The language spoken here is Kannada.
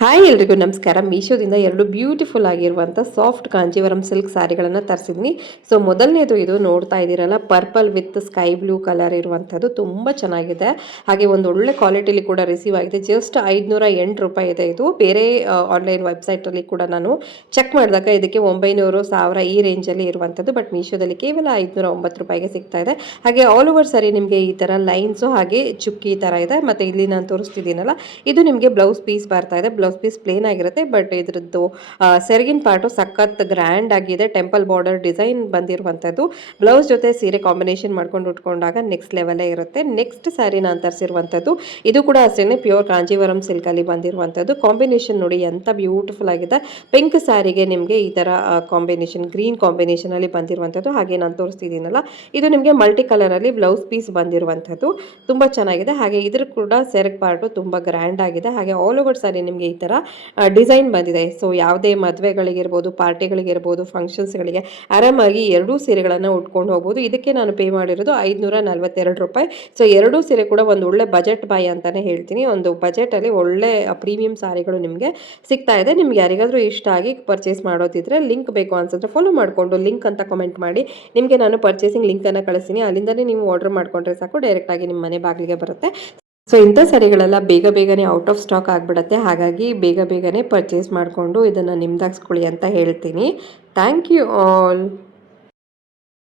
ಹಾಯ್ ಎಲ್ರಿಗೂ ನಮಸ್ಕಾರ. ಮೀಶೋದಿಂದ ಎರಡು ಬ್ಯೂಟಿಫುಲ್ ಆಗಿರುವಂಥ ಸಾಫ್ಟ್ ಕಾಂಜೀವರಂ ಸಿಲ್ಕ್ ಸ್ಯಾರಿಗಳನ್ನು ತರಿಸಿದ್ನಿ. ಸೊ ಮೊದಲನೇದು ಇದು ನೋಡ್ತಾ ಇದ್ದೀರಲ್ಲ, purple with sky blue colour ಇರುವಂಥದ್ದು ತುಂಬ ಚೆನ್ನಾಗಿದೆ. ಹಾಗೆ ಒಂದು ಒಳ್ಳೆ ಕ್ವಾಲಿಟಿಲಿ ಕೂಡ ರಿಸೀವ್ ಆಗಿದೆ. ಜಸ್ಟ್ 508 ರೂಪಾಯಿ ಇದೆ. ಇದು ಬೇರೆ ಆನ್ಲೈನ್ ವೆಬ್ಸೈಟಲ್ಲಿ ಕೂಡ ನಾನು ಚೆಕ್ ಮಾಡಿದಾಗ ಇದಕ್ಕೆ 900 1000 ಈ ರೇಂಜಲ್ಲಿ ಇರುವಂಥದ್ದು. ಬಟ್ ಮೀಶೋದಲ್ಲಿ ಕೇವಲ 509 ರೂಪಾಯಿಗೆ ಸಿಗ್ತಾ ಇದೆ. ಹಾಗೆ ಆಲ್ ಓವರ್ ಸರಿ ನಿಮಗೆ ಈ ಥರ ಲೈನ್ಸು ಹಾಗೆ ಚುಕ್ಕಿ ಈ ಥರ ಇದೆ. ಮತ್ತು ಇಲ್ಲಿ ನಾನು ತೋರಿಸ್ತಿದ್ದೀನಲ್ಲ, ಇದು ನಿಮಗೆ ಬ್ಲೌಸ್ ಪೀಸ್ ಬರ್ತಾ ಇದೆ. ಬ್ಲೌಸ್ ಪೀಸ್ ಪ್ಲೇನ್ ಆಗಿರುತ್ತೆ, ಬಟ್ ಇದ್ರದ್ದು ಸೆರಗಿನ ಪಾರ್ಟು ಸಖತ್ ಗ್ರ್ಯಾಂಡ್ ಆಗಿದೆ. ಟೆಂಪಲ್ ಬಾರ್ಡರ್ ಡಿಸೈನ್ ಬಂದಿರುವಂಥದ್ದು. ಬ್ಲೌಸ್ ಜೊತೆ ಸೀರೆ ಕಾಂಬಿನೇಷನ್ ಮಾಡ್ಕೊಂಡು ಉಟ್ಕೊಂಡಾಗ ನೆಕ್ಸ್ಟ್ ಲೆವೆಲೇ ಇರುತ್ತೆ. ನೆಕ್ಸ್ಟ್ ಸ್ಯಾರಿ ನಾನು ತರಿಸಿರುವಂಥದ್ದು ಇದು ಕೂಡ ಅಷ್ಟೇ ಪ್ಯೂರ್ ಕಾಂಜೀವರಂ ಸಿಲ್ಕಲ್ಲಿ ಬಂದಿರುವಂಥದ್ದು. ಕಾಂಬಿನೇಷನ್ ನೋಡಿ ಎಂಥ ಬ್ಯೂಟಿಫುಲ್ ಆಗಿದೆ. ಪಿಂಕ್ ಸ್ಯಾರಿಗೆ ನಿಮಗೆ ಈ ಥರ ಕಾಂಬಿನೇಷನ್, ಗ್ರೀನ್ ಕಾಂಬಿನೇಷನಲ್ಲಿ ಬಂದಿರುವಂಥದ್ದು. ಹಾಗೆ ನಾನು ತೋರಿಸ್ತಿದ್ದೀನಲ್ಲ, ಇದು ನಿಮಗೆ ಮಲ್ಟಿ ಕಲರಲ್ಲಿ ಬ್ಲೌಸ್ ಪೀಸ್ ಬಂದಿರುವಂಥದ್ದು. ತುಂಬ ಚೆನ್ನಾಗಿದೆ. ಹಾಗೆ ಇದ್ರ ಕೂಡ ಸೆರಗ್ ಪಾರ್ಟು ತುಂಬ ಗ್ರ್ಯಾಂಡ್ ಆಗಿದೆ. ಹಾಗೆ ಆಲ್ ಓವರ್ ಸ್ಯಾರಿ ನಿಮಗೆ ಈ ಥರ ಡಿಸೈನ್ ಬಂದಿದೆ. ಸೊ ಯಾವುದೇ ಮದುವೆಗಳಿಗಿರ್ಬೋದು, ಪಾರ್ಟಿಗಳಿಗಿರ್ಬೋದು, ಫಂಕ್ಷನ್ಸ್ಗಳಿಗೆ ಆರಾಮಾಗಿ ಎರಡೂ ಸೀರೆಗಳನ್ನು ಉಟ್ಕೊಂಡು ಹೋಗ್ಬೋದು. ಇದಕ್ಕೆ ನಾನು ಪೇ ಮಾಡಿರೋದು 542 ರೂಪಾಯಿ. ಸೊ ಎರಡೂ ಸೀರೆ ಕೂಡ ಒಂದು ಒಳ್ಳೆ ಬಜೆಟ್ ಬಾಯ್ ಅಂತಲೇ ಹೇಳ್ತೀನಿ. ಒಂದು ಬಜೆಟಲ್ಲಿ ಒಳ್ಳೆ ಪ್ರೀಮಿಯಂ ಸಾರಿಗಳು ನಿಮಗೆ ಸಿಗ್ತಾ ಇದೆ. ನಿಮ್ಗೆ ಯಾರಿಗಾದರೂ ಇಷ್ಟ ಆಗಿ ಪರ್ಚೇಸ್ ಮಾಡೋದಿದ್ರೆ, ಲಿಂಕ್ ಬೇಕು ಅನ್ಸಿದ್ರೆ ಫಾಲೋ ಮಾಡಿಕೊಂಡು ಲಿಂಕ್ ಅಂತ ಕಮೆಂಟ್ ಮಾಡಿ, ನಿಮಗೆ ನಾನು ಪರ್ಚೇಸಿಂಗ್ ಲಿಂಕನ್ನು ಕಳಿಸ್ತೀನಿ. ಅಲ್ಲಿಂದಲೇ ನೀವು ಆರ್ಡರ್ ಮಾಡ್ಕೊಂಡ್ರೆ ಸಾಕು, ಡೈರೆಕ್ಟಾಗಿ ನಿಮ್ಮ ಮನೆ ಬಾಗಿಲಿಗೆ ಬರುತ್ತೆ. ಸೊ ಇಂಥ ಸರಿಗಳೆಲ್ಲ ಬೇಗನೆ ಔಟ್ ಆಫ್ ಸ್ಟಾಕ್ ಆಗಿಬಿಡುತ್ತೆ. ಹಾಗಾಗಿ ಬೇಗನೆ ಪರ್ಚೇಸ್ ಮಾಡಿಕೊಂಡು ಇದನ್ನು ನಿಮ್ದಾಗಿಸ್ಕೊಳ್ಳಿ ಅಂತ ಹೇಳ್ತೀನಿ. Thank you all.